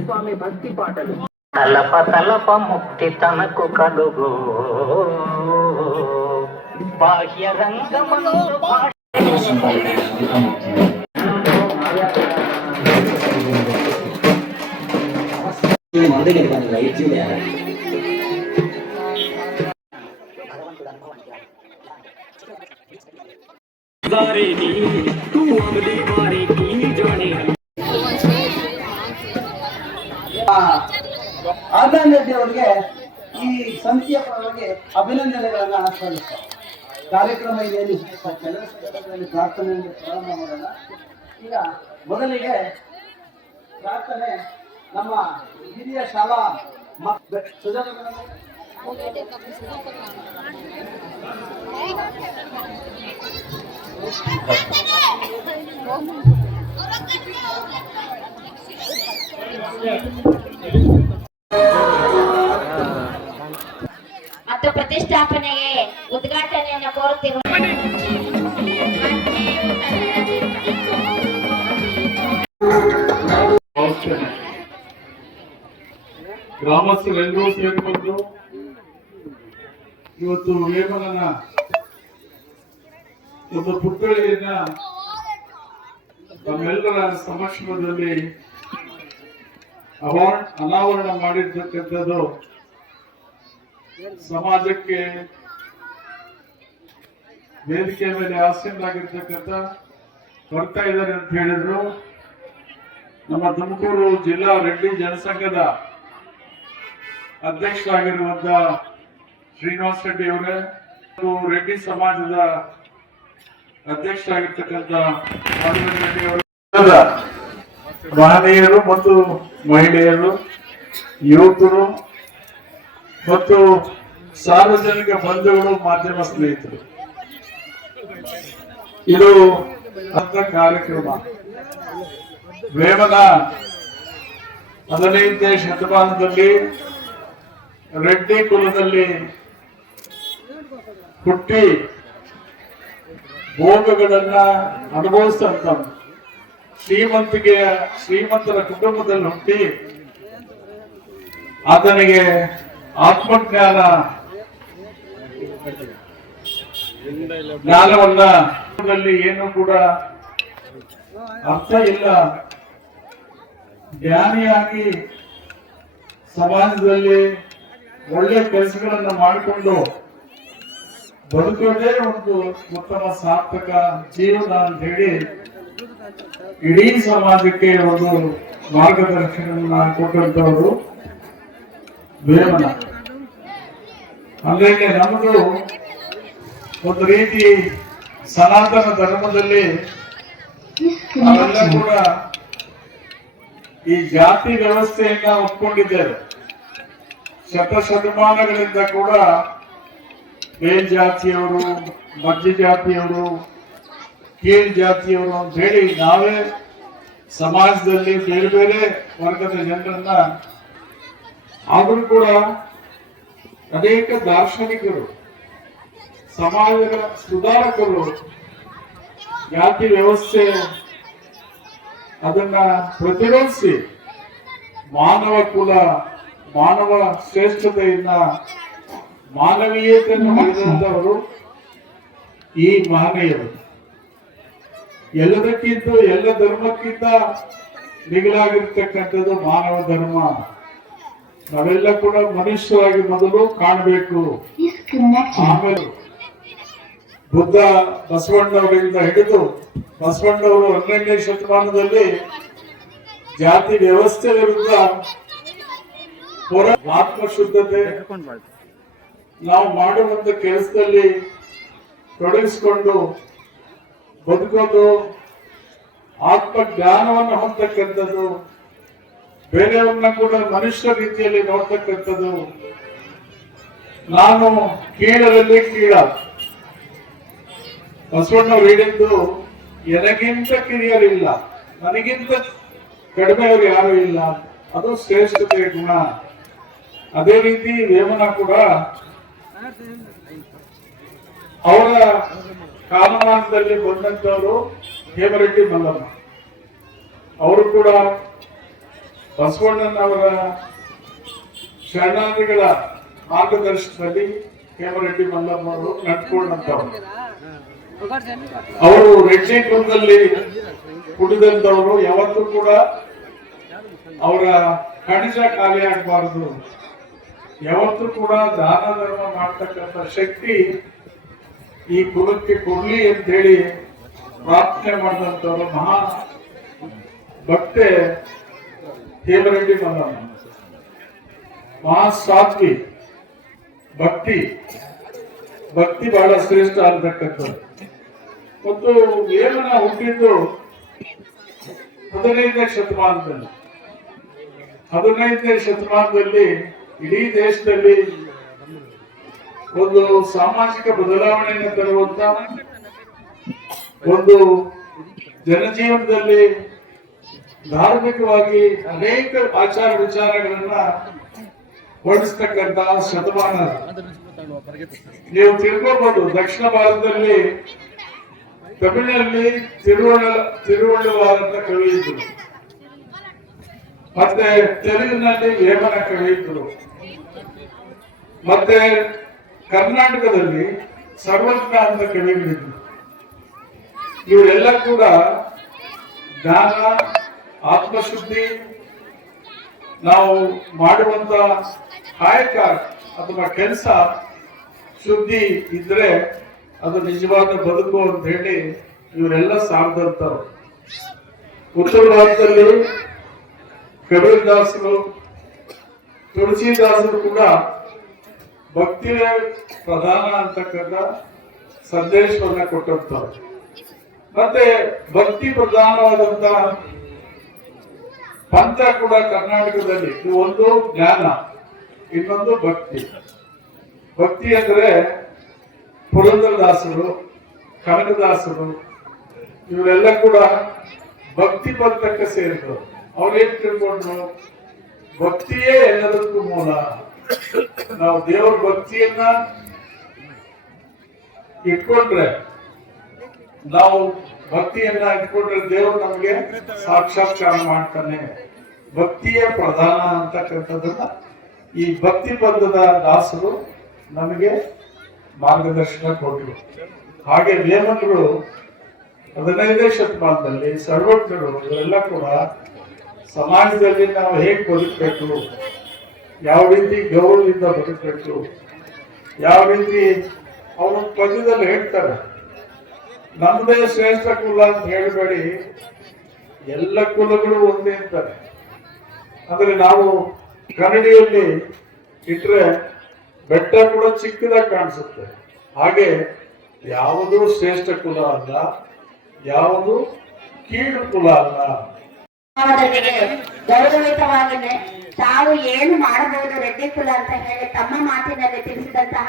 స్వామి భక్తి పాటలు తలప తలప ముక్తి తనకు కలుగు. బాహ్య రంగమును ಆದಾನ್ ರೆಡ್ಡಿ ಅವರಿಗೆ ಈ ಸಂಸ್ಥೆಯ ಪರವಾಗಿ ಅಭಿನಂದನೆಗಳನ್ನ ಆಸ್ವಾದಿಸ್ತಾರೆ ಕಾರ್ಯಕ್ರಮ ಇದೆ ಅಲ್ಲಿ ಕೆಲವು ಸಂದರ್ಭದಲ್ಲಿ ಪ್ರಾರ್ಥನೆಯಿಂದ ಪ್ರಾರಂಭ ಮಾಡೋಣ. ಈಗ ಮೊದಲಿಗೆ ಪ್ರಾರ್ಥನೆ ನಮ್ಮ ಹಿರಿಯ ಶಾಲಾ ಮೇಡಮ್. ಮತ್ತು ಪ್ರತಿಷ್ಠಾಪನೆಗೆ ಉದ್ಘಾಟನೆಯನ್ನು ಕೋರುತ್ತಿರುವ ಗ್ರಾಮಸ್ಥರೆಲ್ಲರೂ ಸೇರಿಕೊಂಡು ಇವತ್ತು ವೇಮನನ ಒಂದು ಪುತ್ಥಳಿಯನ್ನ ನಮ್ಮೆಲ್ಲರ ಸಮಕ್ಷಮದಲ್ಲಿ ಅನಾವರಣ ಮಾಡಿರ್ತಕ್ಕಂಥದ್ದು ಸಮಾಜಕ್ಕೆ ವೇದಿಕೆ ಮೇಲೆ ಆಸೀನರಾಗಿರ್ತಕ್ಕಂಥ ಬರ್ತಾ ಇದ್ದಾರೆ ಅಂತ ಹೇಳಿದ್ರು. ನಮ್ಮ ತುಮಕೂರು ಜಿಲ್ಲಾ ರೆಡ್ಡಿ ಜನಸಂಘದ ಅಧ್ಯಕ್ಷರಾಗಿರುವಂತ ಶ್ರೀನಿವಾಸ ರೆಡ್ಡಿ ಅವರೇ ರೆಡ್ಡಿ ಸಮಾಜದ ಅಧ್ಯಕ್ಷರಾಗಿರ್ತಕ್ಕಂಥ ರೆಡ್ಡಿ ಅವರು. ಮಹನೀಯರು ಮತ್ತು ಮಹಿಳೆಯರು, ಯುವಕರು ಮತ್ತು ಸಾರ್ವಜನಿಕ ಬಂಧುಗಳು ಮಾಧ್ಯಮ ಸ್ನೇಹಿತರು. ಇದು ಅಂತ ಕಾರ್ಯಕ್ರಮ. ವೇಮನ ಹದಿನೈದನೇ ಶತಮಾನದಲ್ಲಿ ರೆಡ್ಡಿ ಕುಲದಲ್ಲಿ ಹುಟ್ಟಿ ಭೋಗಗಳನ್ನ ಅನುಭವಿಸ್ತಂತ ಶ್ರೀಮಂತಿಗೆ, ಶ್ರೀಮಂತರ ಕುಟುಂಬದಲ್ಲಿ ಹುಟ್ಟಿ ಆತನಿಗೆ ಆತ್ಮಜ್ಞಾನ ಜ್ಞಾನವನ್ನ ಏನು ಕೂಡ ಅರ್ಥ ಇಲ್ಲ. ಜ್ಞಾನಿಯಾಗಿ ಸಮಾಜದಲ್ಲಿ ಒಳ್ಳೆ ಕೆಲಸಗಳನ್ನ ಮಾಡಿಕೊಂಡು ಬದುಕೋದೇ ಒಂದು ಉತ್ತಮ ಸಾರ್ಥಕ ಜೀವನ ಅಂತ ಹೇಳಿ ಇಡೀ ಸಮಾಜಕ್ಕೆ ಒಂದು ಮಾರ್ಗದರ್ಶನ ಕೊಟ್ಟಂತವರು ವೇಮನ. ಅಂದ್ರೆ ನಮ್ಮದು ಒಂದು ರೀತಿ ಸನಾತನ ಧರ್ಮದಲ್ಲಿ ನಾವೆಲ್ಲ ಕೂಡ ಈ ಜಾತಿ ವ್ಯವಸ್ಥೆಯನ್ನ ಒಪ್ಕೊಂಡಿದ್ದೇವೆ. ಶತಶತಮಾನಗಳಿಂದ ಕೂಡ ಮೇಲ್ಜಾತಿಯವರು ಮಧ್ಯ ಜಾತಿಯವರು ಕೀಳ್ ಜಾತಿಯವರು ಅಂತ ಹೇಳಿ ನಾವೇ ಸಮಾಜದಲ್ಲಿ ಬೇರೆ ಬೇರೆ ವರ್ಗದ ಜನರನ್ನ ಆದರೂ ಕೂಡ ಅನೇಕ ದಾರ್ಶನಿಕರು, ಸಮಾಜದ ಸುಧಾರಕರು, ಜಾತಿ ವ್ಯವಸ್ಥೆ ಅದನ್ನ ಪ್ರತಿರೋಧಿಸಿ ಮಾನವ ಕುಲ, ಮಾನವ ಶ್ರೇಷ್ಠತೆಯನ್ನ, ಮಾನವೀಯತೆಯನ್ನು ಮಾಡಿದಂತವರು ಈ ಮಹನೀಯರು. ಎಲ್ಲದಕ್ಕಿಂತ ಎಲ್ಲ ಧರ್ಮಕ್ಕಿಂತ ಮಿಗಿಲಾಗಿರ್ತಕ್ಕಂಥದ್ದು ಮಾನವ ಧರ್ಮ. ನಾವೆಲ್ಲ ಕೂಡ ಮನುಷ್ಯರಾಗಿ ಮೊದಲು ಕಾಣಬೇಕು. ಆಮೇಲೆ ಬುದ್ಧ ಬಸವಣ್ಣವರಿಂದ ಹಿಡಿದು ಬಸವಣ್ಣವರು ಹನ್ನೆರಡನೇ ಶತಮಾನದಲ್ಲಿ ಜಾತಿ ವ್ಯವಸ್ಥೆ ವಿರುದ್ಧ ಹೋರಾಟ ಆತ್ಮಶುದ್ಧತೆ ನಾವು ಮಾಡುವಂತ ಕೆಲಸದಲ್ಲಿ ತೊಡಗಿಸಿಕೊಂಡು ಬದುಕೋದು ಆತ್ಮ ಜ್ಞಾನವನ್ನು ಹೊಂದತಕ್ಕಂಥದ್ದು, ಬೇರೆಯವ್ರನ್ನ ಕೂಡ ಮನುಷ್ಯ ರೀತಿಯಲ್ಲಿ ನೋಡ್ತಕ್ಕಂಥದ್ದು. ನಾನು ಕೀಳರಲ್ಲಿ ಕೀಳ. ಬಸವಣ್ಣವ್ರು ಹೇಳಿದ್ದು, ಎನಗಿಂತ ಕಿರಿಯರಿಲ್ಲ, ನನಗಿಂತ ಕಡಿಮೆಯವರು ಯಾರು ಇಲ್ಲ. ಅದು ಶ್ರೇಷ್ಠತೆಯ ಗುಣ. ಅದೇ ರೀತಿ ವೇಮನ ಕೂಡ ಅವರ ಕಾಲಮಾನದಲ್ಲಿ ಬಂದಂತವರು ಹೇಮರೆಡ್ಡಿ ಮಲ್ಲಮ್ಮ. ಅವರು ಕೂಡ ಬಸವಣ್ಣನವರ ಶರಣಾರ್ಥಿಗಳ ಮಾರ್ಗದರ್ಶನದಲ್ಲಿ ಹೇಮರೆಡ್ಡಿ ಮಲ್ಲಮ್ಮ ಅವರು ನಡ್ಕೊಂಡಂತವರು ಅವರು ರೆಡ್ಡಿ ಕುಲದಲ್ಲಿ ಕುಡಿದಂತವರು ಯಾವತ್ತೂ ಕೂಡ ಅವರ ಖನಿಜ ಖಾಲಿ ಆಗಬಾರದು. ಯಾವತ್ತೂ ಕೂಡ ದಾನ ಧರ್ಮ ಮಾಡ್ತಕ್ಕಂಥ ಶಕ್ತಿ ಈ ಕುಲಕ್ಕೆ ಕೊಡ್ಲಿ ಅಂತ ಹೇಳಿ ಪ್ರಾರ್ಥನೆ ಮಾಡಿದಂತವರು ಮಹಾ ಭಕ್ತೆ ಹೇಮರೆಡ್ಡಿ ಮಲ್ಲಮ್ಮ ಮಹಾ ಸಾತ್ವಿ, ಭಕ್ತಿ. ಭಕ್ತಿ ಬಹಳ ಶ್ರೇಷ್ಠ ಅಂತಕ್ಕಂಥದ್ದು ಮತ್ತು ವೇಮನ ಹುಟ್ಟಿದ್ದು ಹದಿನೈದನೇ ಶತಮಾನದಲ್ಲಿ. ಹದಿನೈದನೇ ಶತಮಾನದಲ್ಲಿ ಇಡೀ ದೇಶದಲ್ಲಿ ಒಂದು ಸಾಮಾಜಿಕ ಬದಲಾವಣೆಯನ್ನು ತರುವಂತ ಒಂದು ಜನಜೀವನದಲ್ಲಿ ಧಾರ್ಮಿಕವಾಗಿ ಅನೇಕ ಆಚಾರ ವಿಚಾರಗಳನ್ನ ಹೊರಡಿಸ್ತಕ್ಕಂತ ಶತಮಾನ. ನೀವು ತಿಳ್ಕೋಬಹುದು ದಕ್ಷಿಣ ಭಾರತದಲ್ಲಿ ತಮಿಳಿನಲ್ಲಿ ತಿರುವಳ, ತಿರುವಳ್ಳುವಾರ್ ಕವಿ ಇದ್ರು ಮತ್ತೆ ತೆಲುಗಿನಲ್ಲಿ ವೇಮನ ಕವಿ ಇದ್ರು ಮತ್ತೆ ಕರ್ನಾಟಕದಲ್ಲಿ ಸರ್ವಜ್ಞ ಅಂತ ಕವಿಗಳಿದ್ರು ಇವರೆಲ್ಲ ಕೂಡ ಜ್ಞಾನ, ಆತ್ಮಶುದ್ಧಿ, ನಾವು ಮಾಡುವಂತ ಕಾಯಕ ಅಥವಾ ಕೆಲಸ ಶುದ್ಧಿ ಇದ್ರೆ ಅದು ನಿಜವಾದ ಬದುಕು ಅಂತ ಹೇಳಿ ಇವರೆಲ್ಲ ಸಾರ್ದಂತವ್ರು. ಉತ್ತರ ಭಾರತದಲ್ಲಿ ಕಬೀರ್ದಾಸರು ತುಳಸಿದಾಸರು ಕೂಡ ಭಕ್ತಿಯ ಪ್ರಧಾನ ಅಂತಕ್ಕಂಥ ಸಂದೇಶವನ್ನ ಕೊಟ್ಟಂತವ್ರು ಮತ್ತೆ ಭಕ್ತಿ ಪ್ರಧಾನವಾದಂತ ಪಂಥ ಕೂಡ ಕರ್ನಾಟಕದಲ್ಲಿ ಒಂದು ಜ್ಞಾನ, ಇನ್ನೊಂದು ಭಕ್ತಿ. ಭಕ್ತಿ ಅಂದ್ರೆ ಪುರಂದರದಾಸರು, ಕನಕದಾಸರು, ಇವರೆಲ್ಲ ಕೂಡ ಭಕ್ತಿ ಪಂಥಕ್ಕೆ ಸೇರಿದ್ರು ಅವ್ರೇನ್ ತಿಳ್ಕೊಂಡ್ರು? ಭಕ್ತಿಯೇ ಎಲ್ಲದಕ್ಕೂ ಮೂಲ. ನಾವು ದೇವರ ಭಕ್ತಿಯನ್ನ ಇಟ್ಕೊಂಡ್ರೆ, ನಾವು ಭಕ್ತಿಯನ್ನ ಇಟ್ಕೊಂಡ್ರೆ ದೇವರು ನಮಗೆ ಸಾಕ್ಷಾತ್ಕಾರ ಮಾಡ್ತಾನೆ. ಭಕ್ತಿಯೇ ಪ್ರಧಾನ ಅಂತಕ್ಕಂಥದ್ದನ್ನ ಈ ಭಕ್ತಿ ಬಂಧದ ದಾಸರು ನಮಗೆ ಮಾರ್ಗದರ್ಶನ ಕೊಟ್ಟರು ಹಾಗೆ ವೇಮನಗಳು ಹದಿನೈದನೇ ಶತಮಾನದಲ್ಲಿ ಸರ್ವಜ್ಞರು ಇವರೆಲ್ಲ ಕೂಡ ಸಮಾಜದಲ್ಲಿ ನಾವು ಹೇಗೆ ಬದುಕಬೇಕು? ಯಾವ ರೀತಿ ಗೌರವದಿಂದ ಬದುಕಬೇಕು, ಯಾವ ರೀತಿ ಅವರು ಪದ್ಯದಲ್ಲಿ ಹೇಳ್ತಾರೆ ನಮ್ಮದೇ ಶ್ರೇಷ್ಠ ಕುಲ ಅಂತ ಹೇಳಬೇಡಿ. ಎಲ್ಲ ಕುಲಗಳು ಒಂದೇ ಅಂತಾರೆ. ಅಂದ್ರೆ ನಾವು ಕನ್ನಡಿಯಲ್ಲಿ ಇಟ್ರೆ ಬೆಟ್ಟ ಕೂಡ ಚಿಕ್ಕದಾಗಿ ಕಾಣಿಸುತ್ತೆ. ಹಾಗೆ ಯಾವುದು ಶ್ರೇಷ್ಠ ಕುಲ ಅಲ್ಲ, ಯಾವುದು ಕೀಳು ಕುಲ ಅಲ್ಲ. ತಾವು ಏನು ಮಾಡಬಹುದು ರೆಡ್ಡಿ ಕುಲ ಅಂತ ಹೇಳಿ ತಮ್ಮ ಮಾತಿನಲ್ಲಿ ತಿಳಿಸಿದಂತಹ